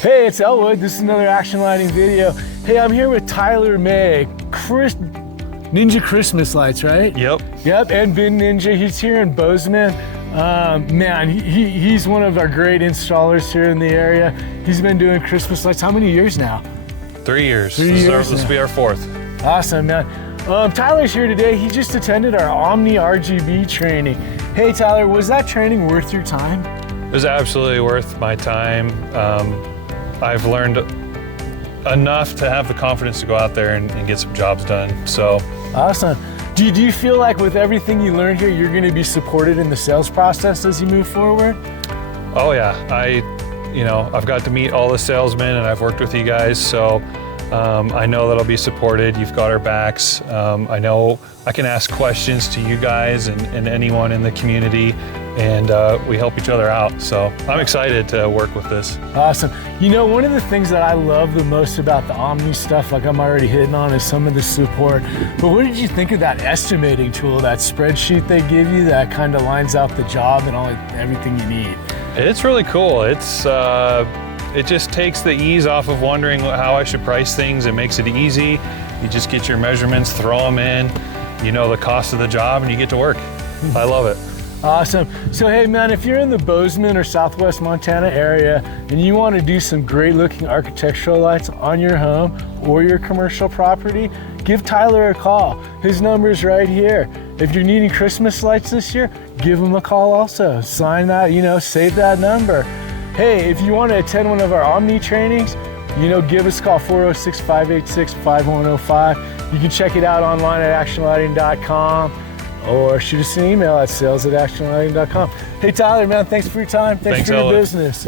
Hey, it's Elwood. This is another Action Lighting video. Hey, I'm here with Tyler May. Ninja Christmas lights, right? Yep. Yep, and Bin Ninja. He's here in Bozeman. Man, he's one of our great installers here in the area. He's been doing Christmas lights how many years now? 3 years. This will be our fourth. Awesome, man. Tyler's here today. He just attended our Omni RGB training. Hey, Tyler, was that training worth your time? It was absolutely worth my time. I've learned enough to have the confidence to go out there and get some jobs done. So awesome. Do you feel like with everything you learned here, you're going to be supported in the sales process as you move forward? Oh yeah, I've got to meet all the salesmen and I've worked with you guys, so I know that I'll be supported. You've got our backs. I know I can ask questions to you guys and anyone in the community, and we help each other out. So I'm excited to work with this. Awesome. You know, one of the things that I love the most about the Omni stuff, like I'm already hitting on, is some of the support. But what did you think of that estimating tool, that spreadsheet they give you that kind of lines out the job and everything you need? It's really cool. It just takes the ease off of wondering how I should price things. It makes it easy. You just get your measurements, throw them in, you know the cost of the job, and you get to work. I love it. Awesome. So hey man, if you're in the Bozeman or Southwest Montana area and you want to do some great looking architectural lights on your home or your commercial property, give Tyler a call. His number's right here. If you're needing Christmas lights this year, give him a call also. Sign that, save that number. Hey, if you want to attend one of our Omni trainings, give us a call, 406-586-5105. You can check it out online at actionlighting.com or shoot us an email at sales@actionlighting.com. Hey Tyler, man, thanks for your time. Thanks for your business.